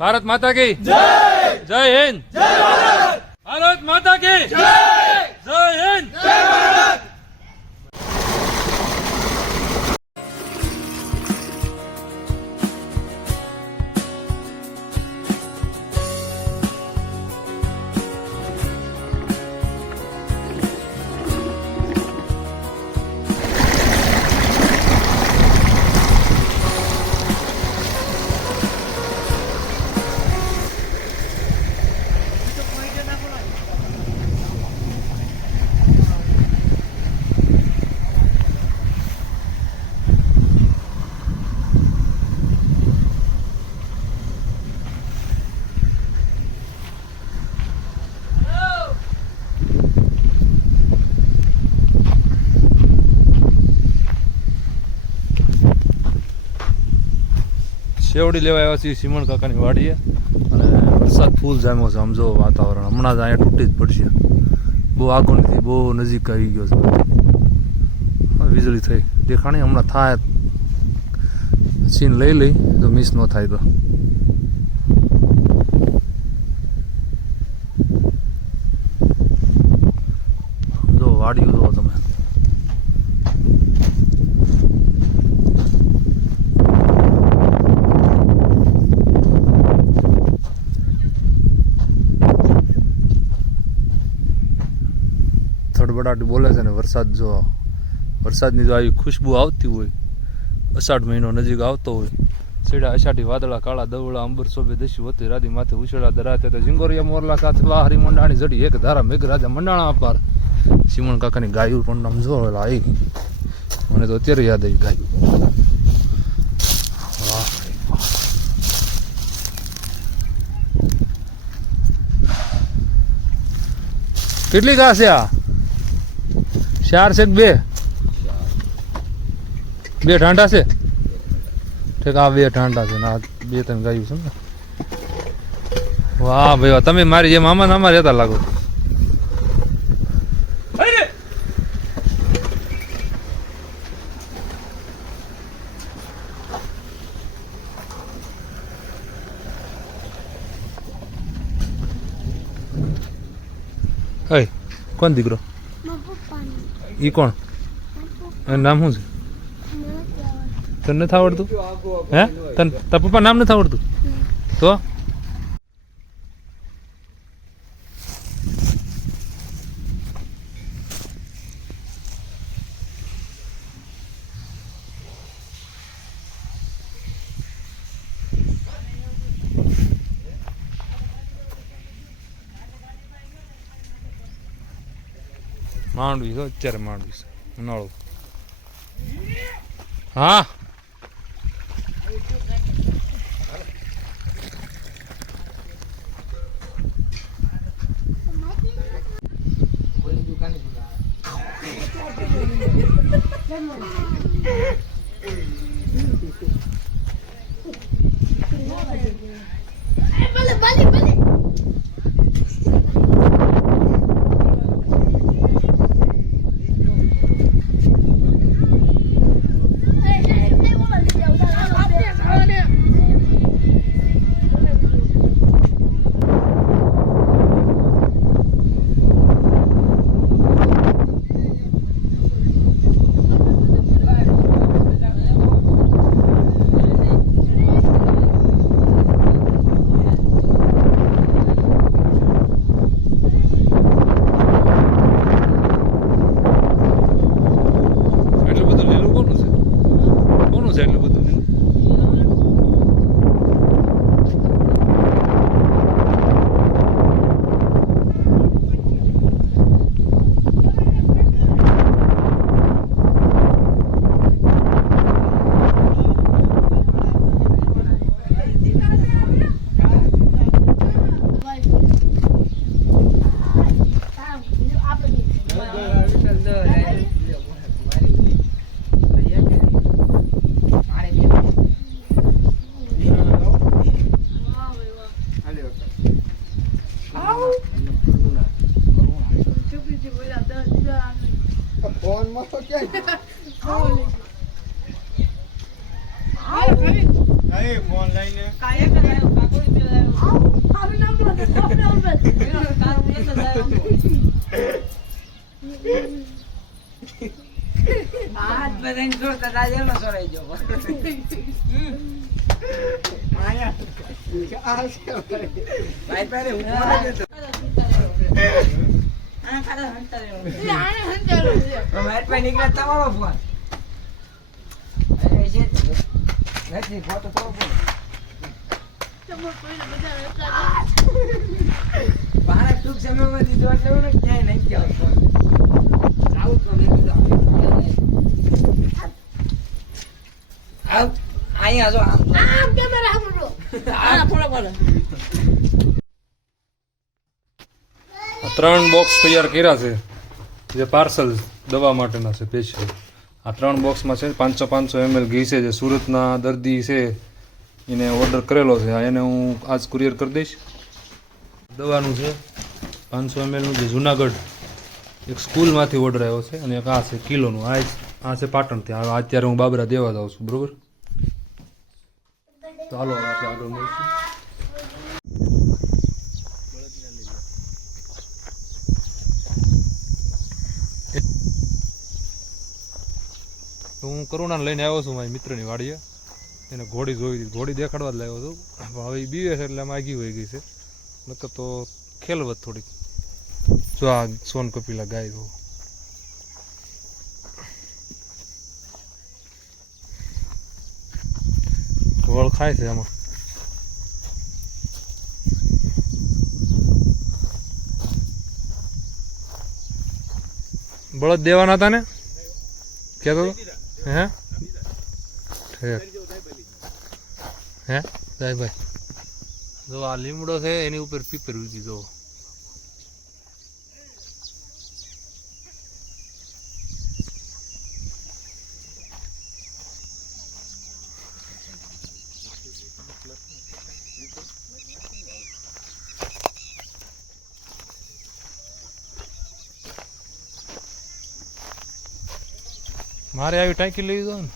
ભારત માતા કી. જય જય હિન્દ. જય ભારત. ભારત માતા કી. જય જય હિન્દ. શેવડી લેવા આવ્યા છીએ સિમણ કાકાની વાડીએ. અને વરસાદ ફૂલ જામ્યો છે સમજો વાતાવરણ. હમણાં જ અહીંયા તૂટી જ પડશે. બહુ નથી, બહુ નજીક આવી ગયો છે. વીજળી થઈ. દેખાણી હમણાં થાય સીન લઈ લઈ, જો મિસ ન થાય તો જો વાડીઓ જુઓ તમે થડબડાટ બોલે છે ને, વરસાદ જો, વરસાદની જો આવી ખુશ્બુ આવતી હોય, અષાઢ મહિનો નજીક આવતો હોય સીડા અષાઢી વાદળા, કાળા દવડા અંબર, શોભે દસ્યુ હોતી રાધી માથે ઉછળા ધરાતે તો ઝીંગોરિયા, મોરલા સાથે લાહરી મંડાણી, જડી, એક ધારા મેઘ રાજા મંડાણા પાર. સિમણ કાકાની ગાયું પણ નામ જો આવી મને તો અત્યારે યાદ આવી ગાયું. કેટલી ઘાસ છે આ? ચાર છે બે? બે ઠાંડા છે? ઠીક, આ બે ઠાંડા છે આ બે તમે ગાયું છે ને. વાહ ભાઈ વાહ, તમે મારી જે મામા નામા રહેતા લાગો. કોણ દીકરો? ઈ કોણ? એનું નામ શું છે? તને નથી આવડતું? હે? તને તારા પપ્પા નામ નથી આવડતું? તો? માંડવી છે અત્યારે માંડવી છે. ઉનાળો. હા. કાયા કરાયો કાકો હાથ બધાને તા સોરાઈ. આ છે ભાઈ. ભાઈ પહેરે હું બોલે મારી પાસે નીકળે તમારો ફોન. તો. નથી ફોટો થોડો બોલો. બહાર ટૂંક સમયમાં દીધો એટલે હું ક્યાંય નહીં ગયો આવું તો મેં કીધું અહીંયા જો આમ આ ત્રણ બોક્સ તૈયાર કર્યા છે. જે પાર્સલ દવા માટેના છે સ્પેશિયલ આ ત્રણ બોક્સમાં છે પાંચસો પાંચસો એમએલ ઘી છે જે સુરતના દર્દી છે એને ઓર્ડર કરેલો છે. એને હું આજ કુરિયર કરી દઈશ. દવાનું છે. પાંચસો એમએલનું જે જુનાગઢ એક સ્કૂલમાંથી ઓર્ડર આવ્યો છે અને એક આ છે કિલોનું. આ આ છે પાટણથી આ અત્યારે હું બાબરા દેવા જાઉં છું. બરોબર? ચાલો આપણે આગળ મળીશું. તો હું કરુણાને લઈને આવ્યો છું મારી મિત્રની વાડીએ. એને ઘોડી જોઈ હતી. ઘોડી દેખાડવા જ લાવ્યો હતો. પણ હવે બીવે છે એટલે માગી હોઈ ગઈ છે. નકર તો ખેલવત થોડીક. જો આ સોન કપિલા ગાય તો. વળ ખાય છે આમાં. બળદ દેવાના હતા ને? કહેતો હે? ઠેક. હે? ભાઈ. જો આ લીમડો છે એની ઉપર પીપર ઉજી જો મારે આવી ટાંકી લઈ દો ને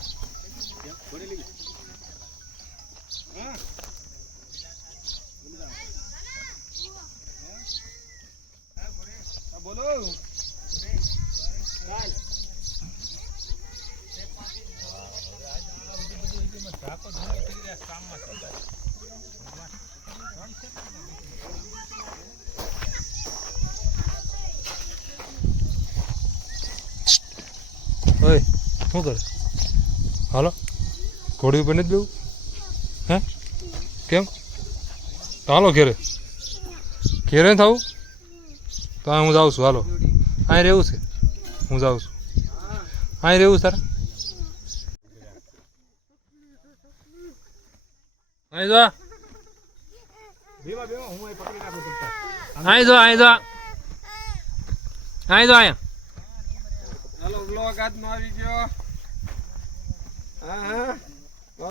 ઓય, શું કરે? હાલો, ઘોડી ઉપર નથી બેવું હે? કેમ? હાલો ઘેરે. ઘેરે નથી આવું તો હું જાઉં છું. હાલો. અહીં રહેવું છે? હું જાઉં છું. અહીં રહેવું સર અહીં જો અહીં જો અહીં જો અહીં જો અહીંયા. હાલો બ્લોગ હાથમાં આવી ગયો. હા હા.